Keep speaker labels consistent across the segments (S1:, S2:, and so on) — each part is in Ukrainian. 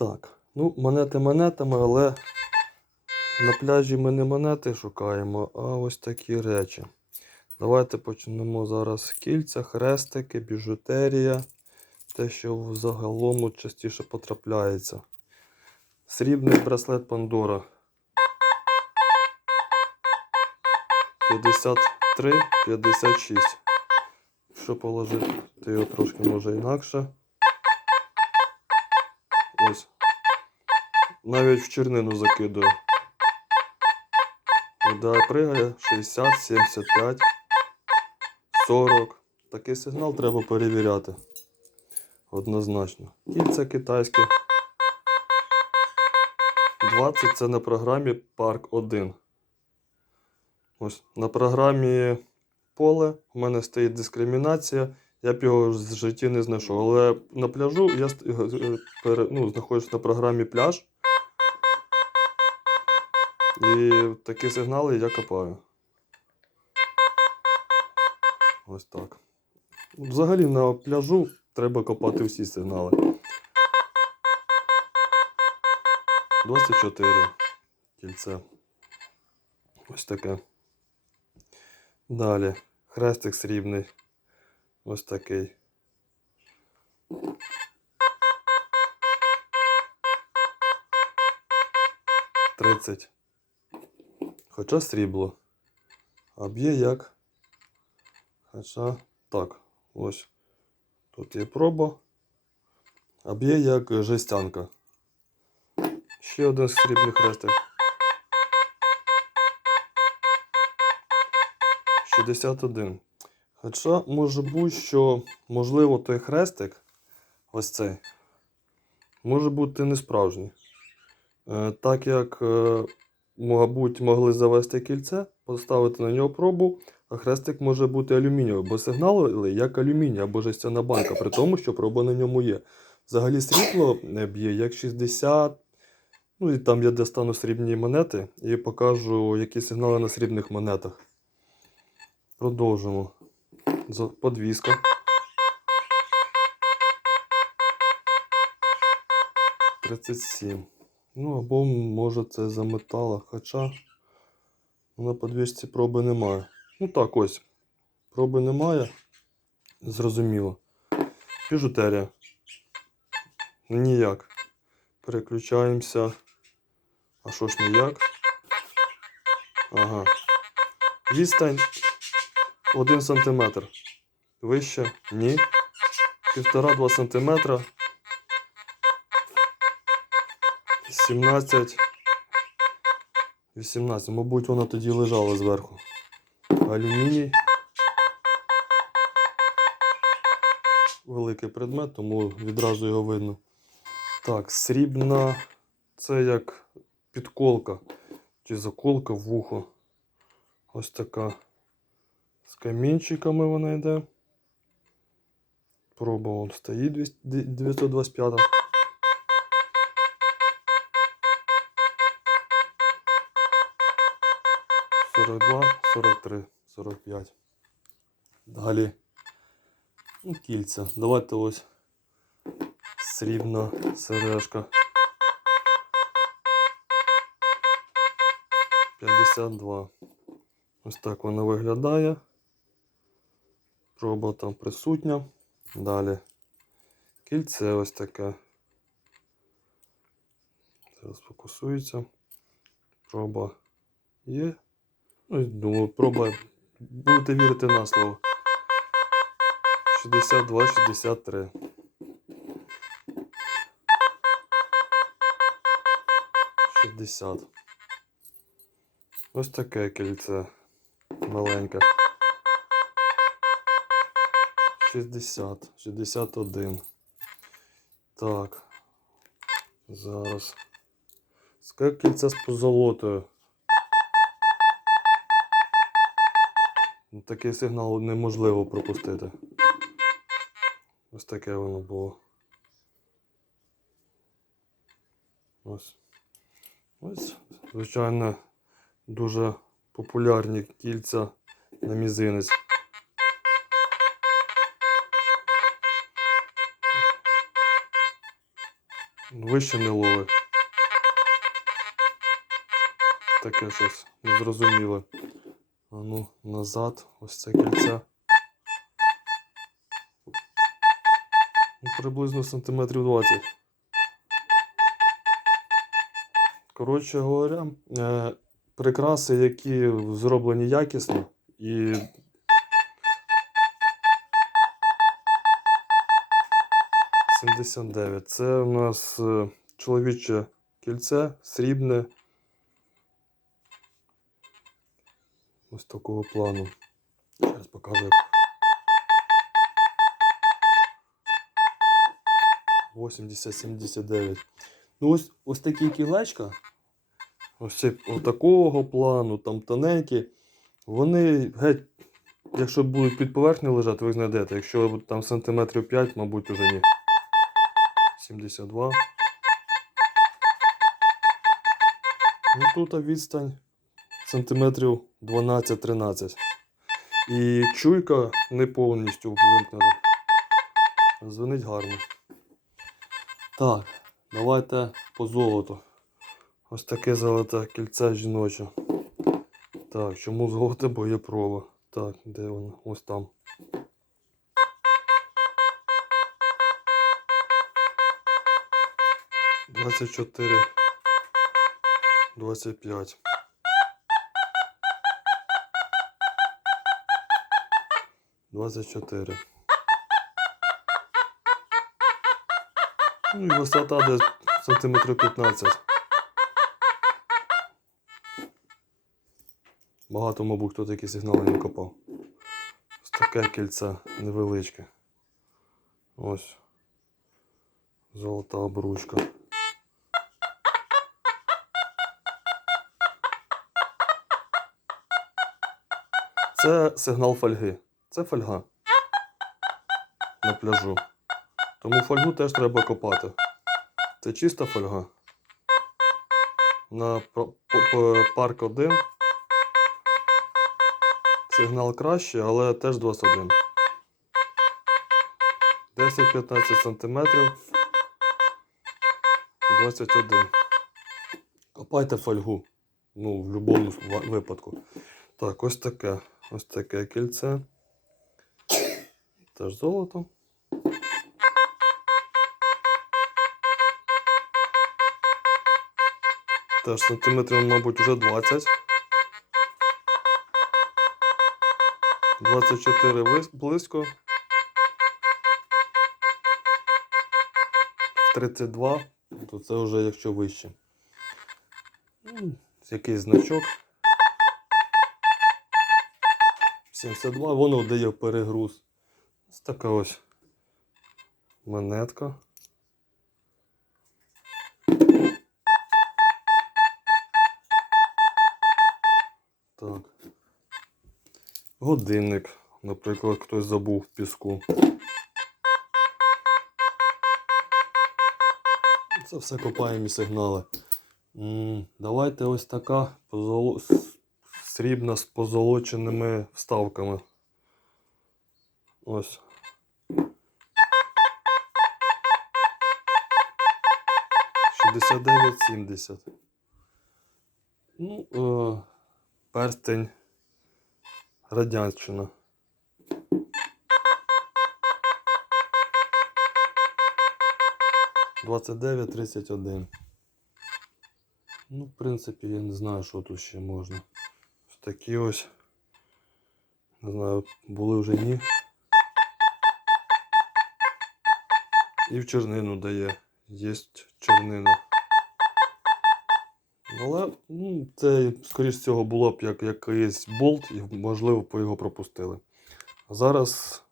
S1: Так, ну, монети монетами, але на пляжі ми не монети шукаємо, а ось такі речі. Давайте почнемо зараз кільця, хрестики, біжутерія. Те, що загалом частіше потрапляється. Срібний браслет Пандора. 53, 56. Що положити його трошки може інакше. Ось. Навіть в чернину закидую. Вода пригає 60, 75, 40. Такий сигнал треба перевіряти. Однозначно. Кільце китайське. 20 це на програмі Парк 1. Ось на програмі поле у мене стоїть дискримінація. Я б його з житті не знайшов. Але на пляжу я ст- е, ну, знаходжусь на програмі пляж. І такі сигнали я копаю. Ось так. Взагалі на пляжу треба копати всі сигнали. 24 кільце. Ось таке. Далі. Хрестик срібний. Ось такий. Тридцять. Хоча срібло. А б'є як. Хоча. Так, ось. Тут є проба. А б'є як жестянка. Ще один срібний хрестик. 61. Хоча може бути, що можливо той хрестик, ось цей, може бути не справжній. Е, так як, е, мабуть, могли завести кільце, поставити на нього пробу, а хрестик може бути алюмінієвий, бо сигнали як алюміній або жестяна банка, при тому, що проба на ньому є. Взагалі світло е, б'є як 60. Ну і там я достану срібні монети і покажу, які сигнали на срібних монетах. Продовжимо. За- Подвіска. Тридцять сім. Ну або може це за метала, хоча на подвісці проби немає. Ну так ось. Проби немає. Зрозуміло. Біжутерія. Ніяк. Переключаємося. А що ж ніяк? Ага. Відстань 1 см. Вище? Ні. 1,5-2 см. 17. 18. Мабуть, вона тоді лежала зверху. Алюміній. Великий предмет, тому відразу його видно. Так, срібна. Це як підколка. Чи заколка в вухо. Ось така. З камінчиками вона йде. Проба вон стоїть 200 925. Сорок два, сорок три, сорок п'ять. Далі. Ну, кільця. Давайте ось срібна сережка. 52. Ось так вона виглядає. Проба там присутня. Далі. Кільце ось таке. Зараз фокусується. Проба є. Ну, думаю, проба. Будете вірити на слово. 62, 63. Шістдесят. Ось таке кільце маленьке. 60, 61. Так. Зараз. Скільки кільце з позолотою? Ну, Такий сигнал неможливо пропустити. Ось таке воно було. Ось. Ось, звичайно, дуже популярні кільця на мізинець. Вище не лови. Таке щось незрозуміле. А ну, назад, ось це кільце. Ну, приблизно сантиметрів 20. Коротше говоря, е, прикраси, які зроблені якісно і. Сімдесят дев'ять. Це у нас е, чоловіче кільце, срібне. Ось такого плану. Зараз покажу. як. 80-79. Ну ось, ось такі кілечка. Ось такого плану, там тоненькі. Вони геть, якщо будуть під поверхнею лежати, ви знайдете. Якщо там сантиметрів 5, мабуть, уже ні. 72. Ну тут відстань сантиметрів 12-13. І чуйка не повністю вимкнена. Дзвонить гарно. Так, давайте по золоту. Ось таке золоте кільце жіноче. Так, чому золоте, бо є проба. Так, де воно? Ось там. Двадцять чотири. Двадцять п'ять. Двадцять чотири. Ну висота десь сантиметрів 15. Багато, мабуть, хто такі сигнали не копав. Ось таке кільце невеличке. Ось. Золота обручка. Це сигнал фольги. Це фольга на пляжу. Тому фольгу теж треба копати. Це чиста фольга. На парк 1 сигнал краще, але теж 21. 10-15 см. 21. Копайте фольгу. Ну, в будь-якому випадку. Так, ось таке. Ось таке кільце. Теж золото. Теж сантиметрів, мабуть, вже 20. 24 близько. 32, то це вже якщо вище. Якийсь значок. 72, воно дає перегруз. Ось така ось монетка. Так. Годинник, наприклад, хтось забув в піску. Це все копаємо і сигнали. Давайте ось така срібна з позолоченими вставками. Ось. Шістдесят дев'ять сімдесят. Ну, е, перстень Радянщина. Двадцять дев'ять тридцять один. Ну, в принципі, я не знаю, що тут ще можна. Такі ось. Не знаю, були вже ні. І в чернину дає. Є чернина. Але ну, це, скоріш всього, було б як якийсь болт, і можливо його пропустили. А зараз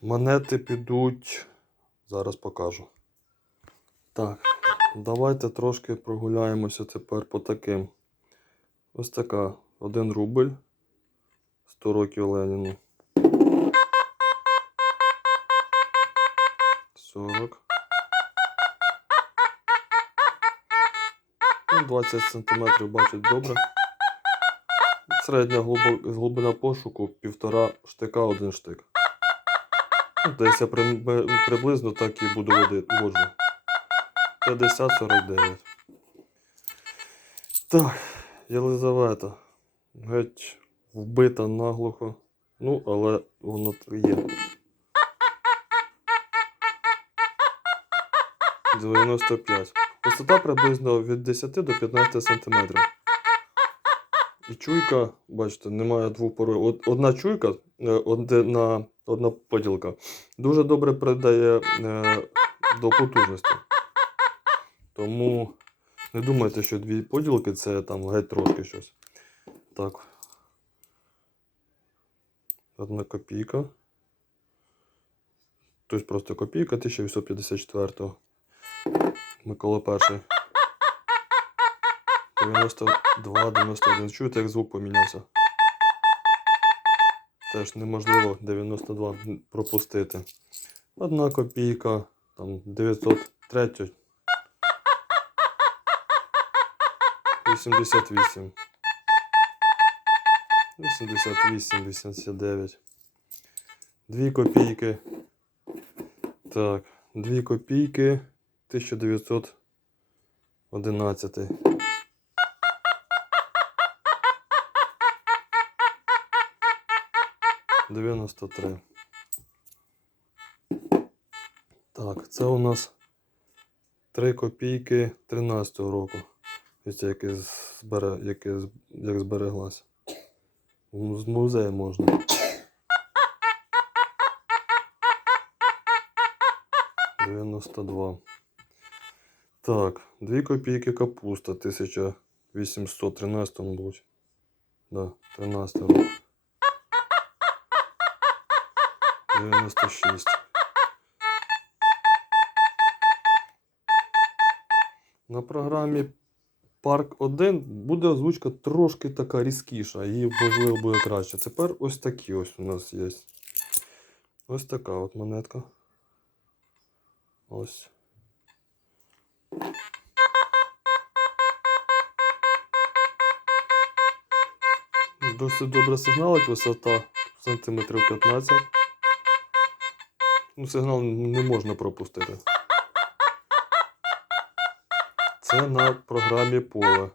S1: монети підуть. Зараз покажу. Так, давайте трошки прогуляємося тепер по таким. Ось така 1 рубль. 100 років Леніну. 40. Ну, 20 см бачить добре. Середня глибина пошуку півтора штика один штик. Ну, Десь я приблизно так і буду воджу. 50-49. Так, Єлизавета. Геть вбита наглухо. Ну, але воно є. 95. Висота приблизно від 10 до 15 см. І чуйка, бачите, немає двох порой. Одна чуйка, е, одна, одна поділка, дуже добре передає е, до потужності. Тому не думайте, що дві поділки це там геть трошки щось. Так. Одна копійка. Тобто просто копійка 1854-го. Микола перший. 92, 91. Чуєте, як звук помінявся? Теж неможливо 92 пропустити. Одна копійка, там 903. 88. 88, 89. Дві копійки. Так, дві копійки. 1911. Дев'яносто три. Так, це у нас 3 копійки 13-го року. Ось яке збере, яке, як збереглась. З музею можна. Дев'яносто два. Так, 2 копійки капуста 1813, мабуть. Да, 13 рок. 96. На програмі Парк 1 буде озвучка трошки така різкіша, її можливо буде краще. Тепер ось такі ось у нас є. Ось така от монетка. Ось. Досить добре сигналить, висота сантиметрів 15. Ну, сигнал не можна пропустити. Це на програмі поле.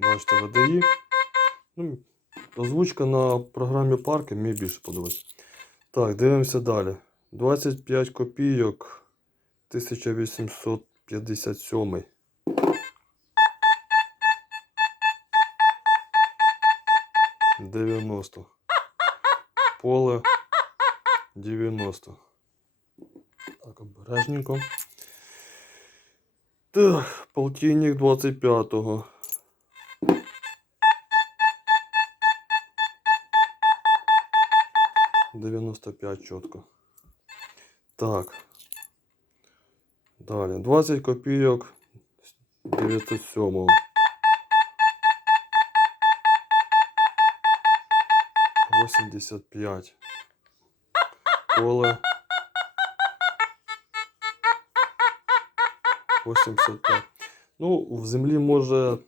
S1: Бачите, VDI. Ну, озвучка на програмі парки мені більше подобається. Так, дивимося далі. 25 копійок 1857. Дев'яносто. Поле 90. Так, обережненько. Так, полтинник 25-го. Дев'яносто п'ять чітко. Так. Далі. 20 копійок 907-го. Восемьдесят п'ять. Поле. 85. Ну, в землі може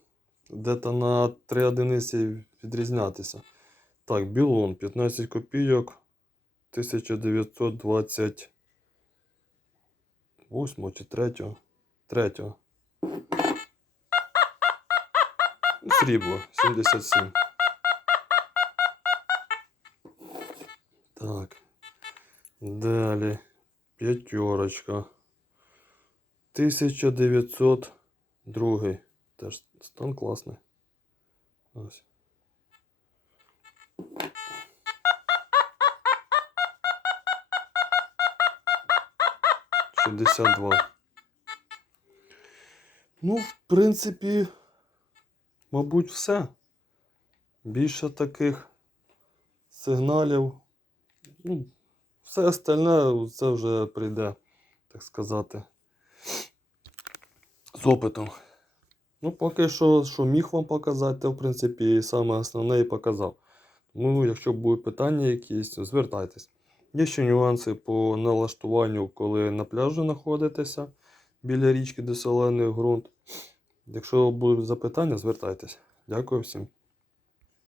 S1: десь на 3 одиниці відрізнятися. Так, білон 15 копійок 1928 чи 3. 3. Срібло 77. Так. Далі. П'ятерочка. 1902. Теж стан класний. Ось. Два. Ну, в принципі, мабуть, все. Більше таких сигналів. Ну, все остальне це вже прийде, так сказати з опитом. Ну, поки що, що міг вам показати, то, в принципі, саме основне і показав. Тому, якщо будуть питання якісь, звертайтесь. Є ще нюанси по налаштуванню, коли на пляжі знаходитеся біля річки, де солений ґрунт. Якщо будуть запитання, звертайтесь. Дякую всім.